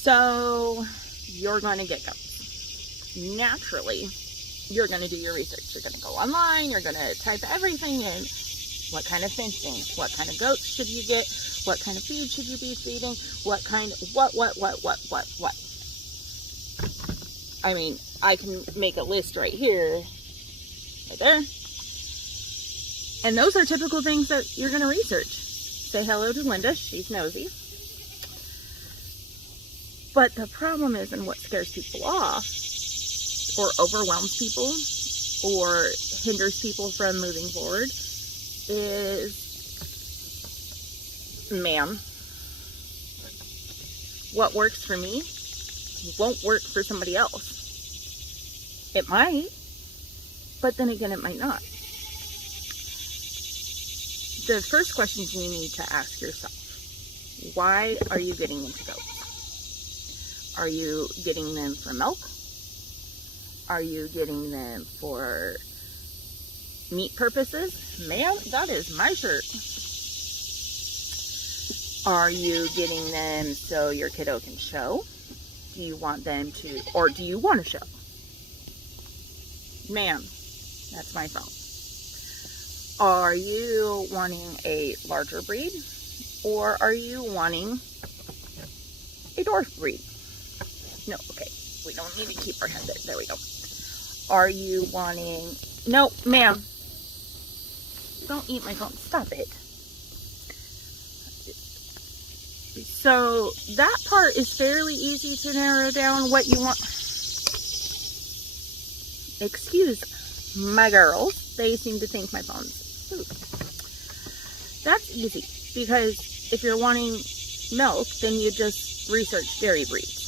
So you're going to get goats. Naturally, you're going to do your research. You're going to go online. You're going to type everything in. What kind of fencing? What kind of goats should you get? What kind of feed should you be feeding? What kind, what? I mean, I can make a list right here, right there. And those are typical things that you're going to research. Say hello to Linda. She's nosy. But the problem is, and what scares people off, or overwhelms people, or hinders people from moving forward, is, ma'am, what works for me won't work for somebody else. It might, but then again, it might not. The first questions you need to ask yourself: why are you getting into goats? Are you getting them for milk? Are you getting them for meat purposes? Ma'am, that is my shirt. Are you getting them so your kiddo can show? Do you want them to, or do you want to show? Ma'am, that's my phone. Are you wanting a larger breed, or are you wanting a dwarf breed? No, okay, we don't need to keep our head there. There we go. Are you wanting, no, ma'am, don't eat my phone, stop it. So that part is fairly easy to narrow down what you want. Excuse my girls, they seem to think my phone's food. That's easy, because if you're wanting milk, then you just research dairy breeds.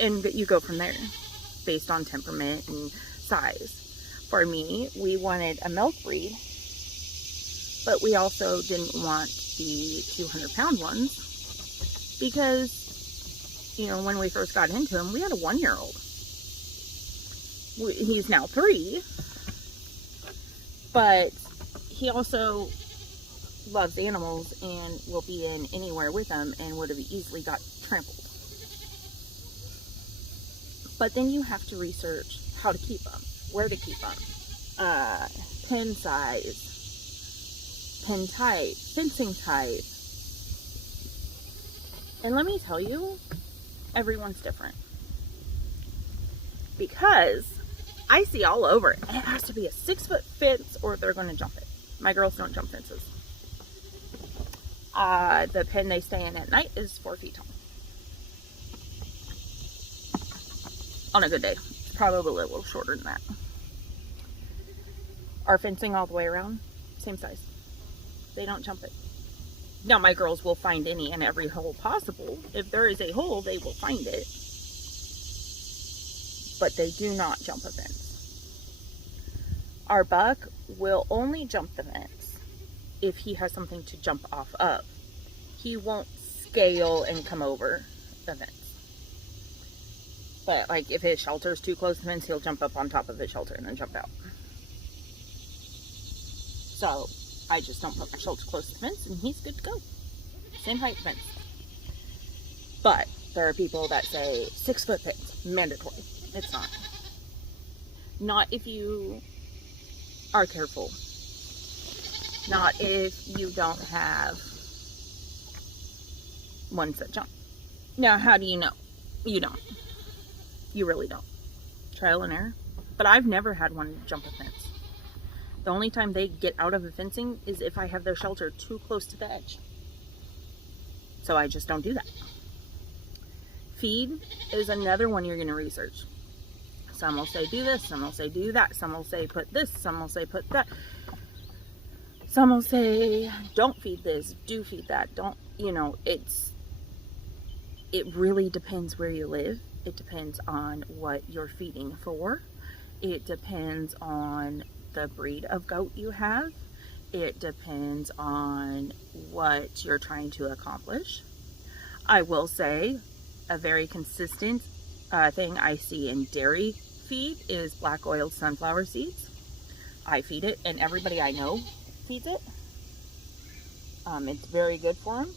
And you go from there, based on temperament and size. For me, we wanted a milk breed, but we also didn't want the 200-pound ones, because, you know, when we first got into him, we had a 1-year-old. He's now 3, but he also loves animals and will be in anywhere with them and would have easily got trampled. But then you have to research how to keep them, where to keep them, pen size, pen type, fencing type. And let me tell you, everyone's different. Because I see all over it. It has to be a 6-foot fence or they're going to jump it. My girls don't jump fences. The pen they stay in at night is 4 feet tall. On a good day. It's probably a little shorter than that. Our fencing all the way around, same size. They don't jump it. Now, my girls will find any and every hole possible. If there is a hole, they will find it. But they do not jump a fence. Our buck will only jump the fence if he has something to jump off of. He won't scale and come over the fence. But, like, if his shelter is too close to the fence, he'll jump up on top of his shelter and then jump out. So, I just don't put my shelter close to the fence, and he's good to go. Same height fence. But, there are people that say 6-foot fence, mandatory. It's not. Not if you are careful. Not if you don't have ones that jump. Now, how do you know? You don't. You really don't. Trial and error. But I've never had one jump a fence. The only time they get out of a fencing is if I have their shelter too close to the edge. So I just don't do that. Feed is another one you're going to research. Some will say do this, some will say do that, some will say put this, some will say put that. Some will say don't feed this, do feed that. Don't, you know, it really depends where you live. It depends on what you're feeding for. It depends on the breed of goat you have. It depends on what you're trying to accomplish. I will say a very consistent thing I see in dairy feed is black oiled sunflower seeds. I feed it, and everybody I know feeds it. It's very good for them.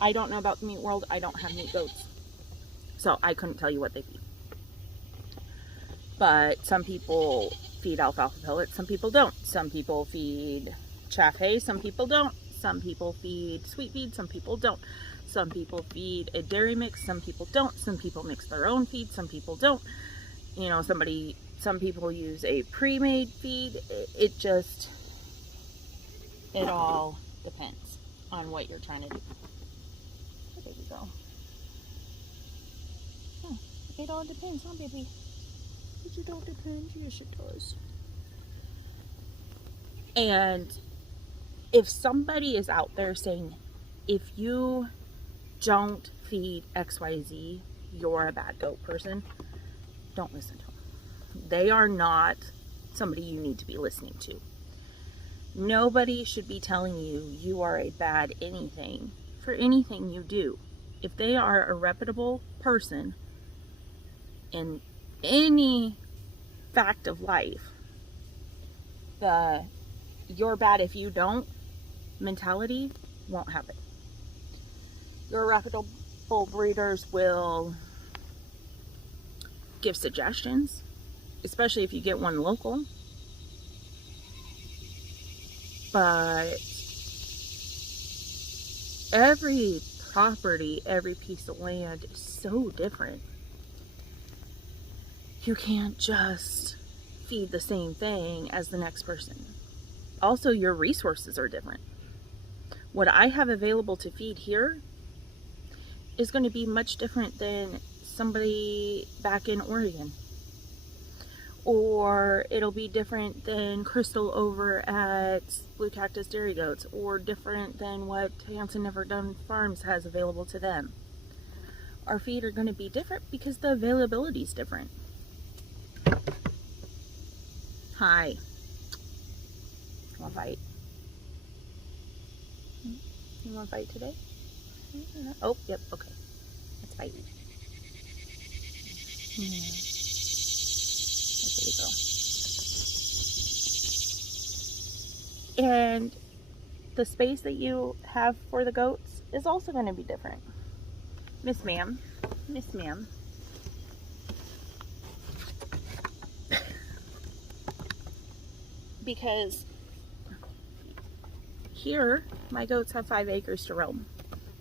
I don't know about the meat world. I don't have meat goats. So I couldn't tell you what they feed. But some people feed alfalfa pellets, some people don't. Some people feed chaff hay, some people don't. Some people feed sweet feed, some people don't. Some people feed a dairy mix, some people don't. Some people mix their own feed, some people don't. You know, some people use a pre-made feed. It all depends on what you're trying to do. There you go. Yeah, it all depends, huh, baby? It all depends. Yes, it does. And if somebody is out there saying, if you don't feed XYZ, you're a bad goat person, don't listen to them. They are not somebody you need to be listening to. Nobody should be telling you you are a bad anything for anything you do. If they are a reputable person in any fact of life, the you're bad if you don't mentality won't happen. Your reputable breeders will give suggestions, especially if you get one local. But every property, every piece of land is so different. You can't just feed the same thing as the next person. Also, your resources are different. What I have available to feed here is going to be much different than somebody back in Oregon. Or it'll be different than Crystal over at Blue Cactus Dairy Goats, or different than what Hanson Never Done Farms has available to them. Our feed are going to be different because the availability is different. Hi. Want to fight? You want to fight today? Oh, yep, okay. Let's fight. There you go. And the space that you have for the goats is also going to be different. Miss Ma'am. Because here, my goats have 5 acres to roam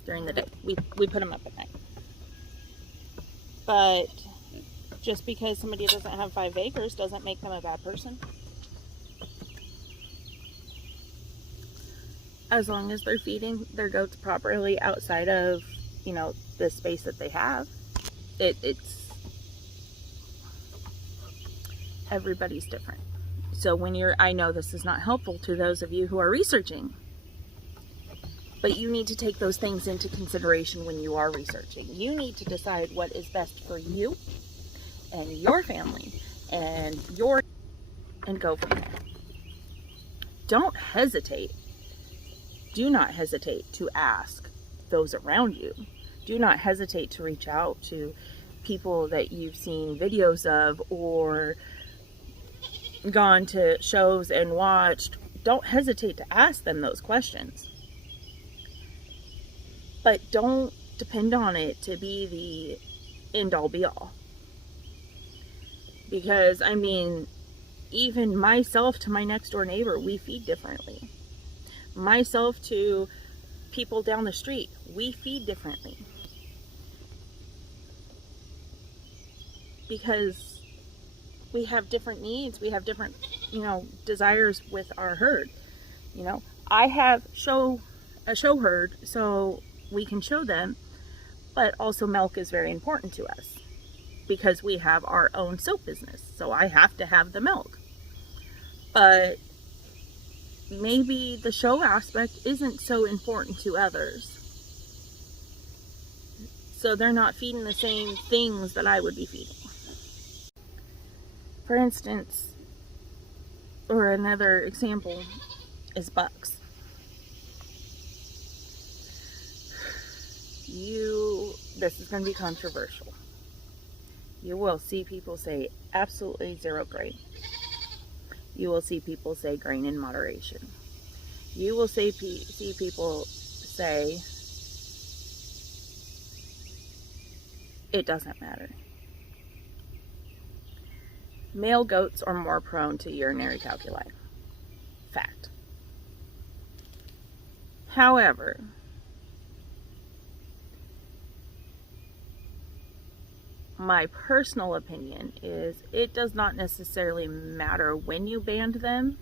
during the day. We put them up at night. But just because somebody doesn't have 5 acres doesn't make them a bad person. As long as they're feeding their goats properly outside of, you know, the space that they have, it's everybody's different. So I know this is not helpful to those of you who are researching, but you need to take those things into consideration when you are researching. You need to decide what is best for you and your family and go from there. Don't hesitate. Do not hesitate to ask those around you. Do not hesitate to reach out to people that you've seen videos of or gone to shows and watched. Don't hesitate to ask them those questions. But don't depend on it to be the end-all be-all. Because, I mean, even myself to my next-door neighbor, we feed differently. Myself to people down the street, we feed differently. Because we have different needs, we have different, desires with our herd. I have a show herd, so we can show them, but also milk is very important to us because we have our own soap business, so I have to have the milk. But maybe the show aspect isn't so important to others, so they're not feeding the same things that I would be feeding. For instance, or another example is bucks. This is going to be controversial. You will see people say absolutely 0 grain. You will see people say grain in moderation. You will see people say it doesn't matter. Male goats are more prone to urinary calculi. Fact. However, my personal opinion is it does not necessarily matter when you band them,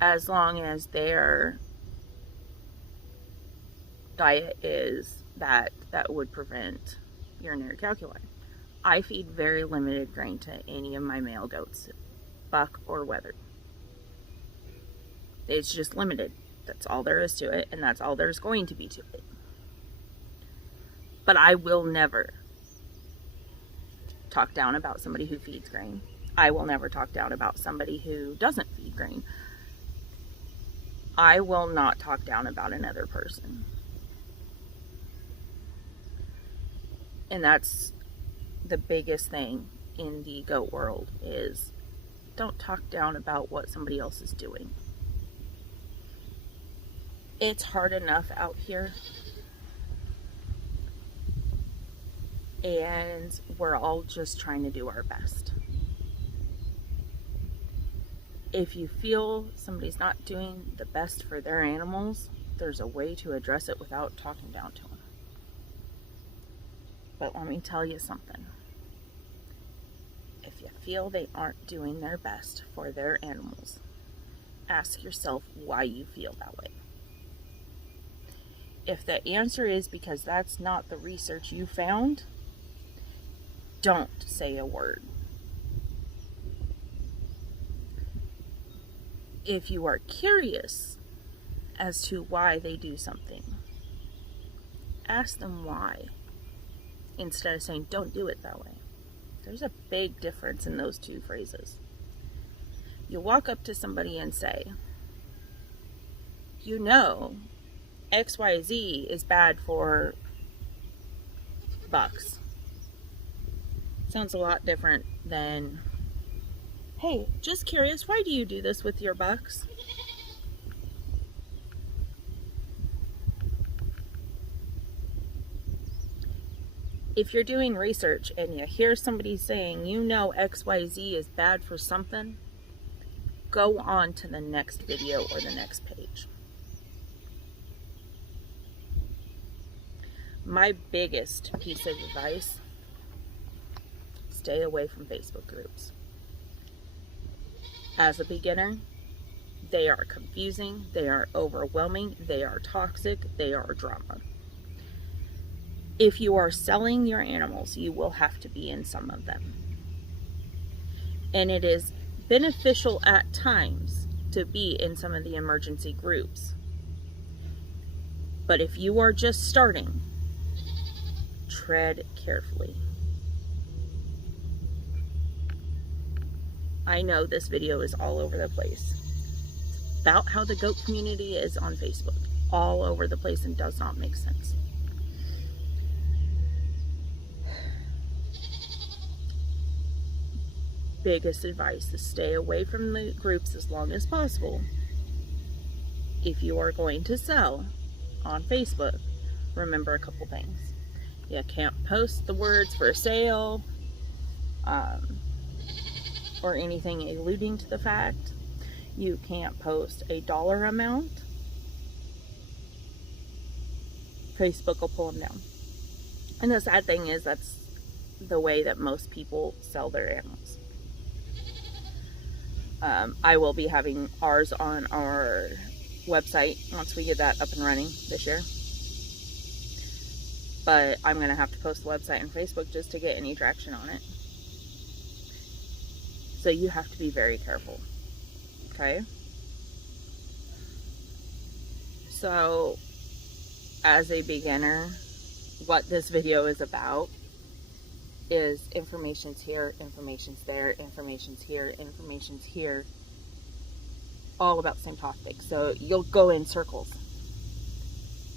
as long as their diet is that would prevent urinary calculi. I feed very limited grain to any of my male goats, buck or wether. It's just limited. That's all there is to it, and that's all there's going to be to it. But I will never talk down about somebody who feeds grain. I will never talk down about somebody who doesn't feed grain. I will not talk down about another person. And that's the biggest thing in the goat world, is don't talk down about what somebody else is doing. It's hard enough out here, and we're all just trying to do our best. If you feel somebody's not doing the best for their animals, there's a way to address it without talking down to them. But let me tell you something. If you feel they aren't doing their best for their animals, ask yourself why you feel that way. If the answer is because that's not the research you found, don't say a word. If you are curious as to why they do something, ask them why, instead of saying, don't do it that way. There's a big difference in those two phrases. You walk up to somebody and say, you know, XYZ is bad for bucks. Sounds a lot different than, hey, just curious, why do you do this with your bucks? If you're doing research and you hear somebody saying, you know, XYZ is bad for something, go on to the next video or the next page. My biggest piece of advice: stay away from Facebook groups. As a beginner, they are confusing, they are overwhelming, they are toxic, they are drama. If you are selling your animals, you will have to be in some of them. And it is beneficial at times to be in some of the emergency groups. But if you are just starting, tread carefully. I know this video is all over the place. It's about how the goat community is on Facebook. All over the place and does not make sense. Biggest advice is stay away from the groups as long as possible. If you are going to sell on Facebook, remember a couple things. You can't post the words for sale, or anything alluding to the fact. You can't post a dollar amount. Facebook will pull them down. And the sad thing is that's the way that most people sell their animals. I will be having ours on our website once we get that up and running this year. But I'm going to have to post the website on Facebook just to get any traction on it. So you have to be very careful. Okay? So, as a beginner, what this video is about is information's here, information's there, information's here, information's here, all about the same topic. So you'll go in circles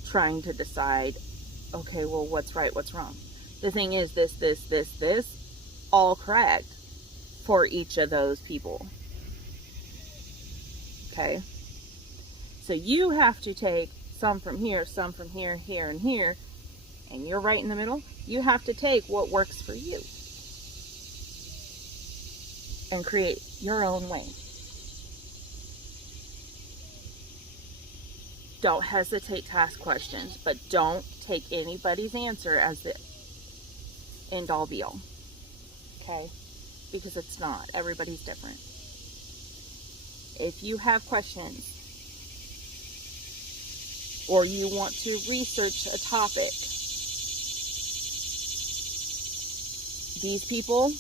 trying to decide, okay, well, what's right, what's wrong? The thing is, this, all correct for each of those people. Okay? So you have to take some from here, here, and here, and you're right in the middle, you have to take what works for you and create your own way. Don't hesitate to ask questions, but don't take anybody's answer as the end all be all. Okay? Because it's not. Everybody's different. If you have questions or you want to research a topic, these people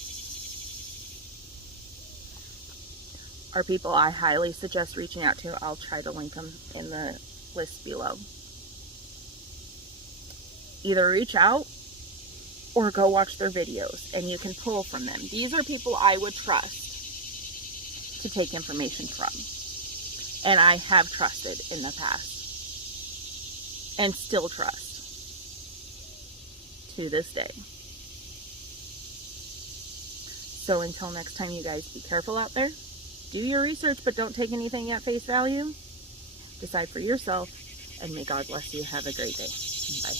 are people I highly suggest reaching out to. I'll try to link them in the list below. Either reach out or go watch their videos and you can pull from them. These are people I would trust to take information from. And I have trusted in the past. And still trust. To this day. So until next time, you guys, be careful out there. Do your research, but don't take anything at face value. Decide for yourself, and may God bless you. Have a great day. Bye.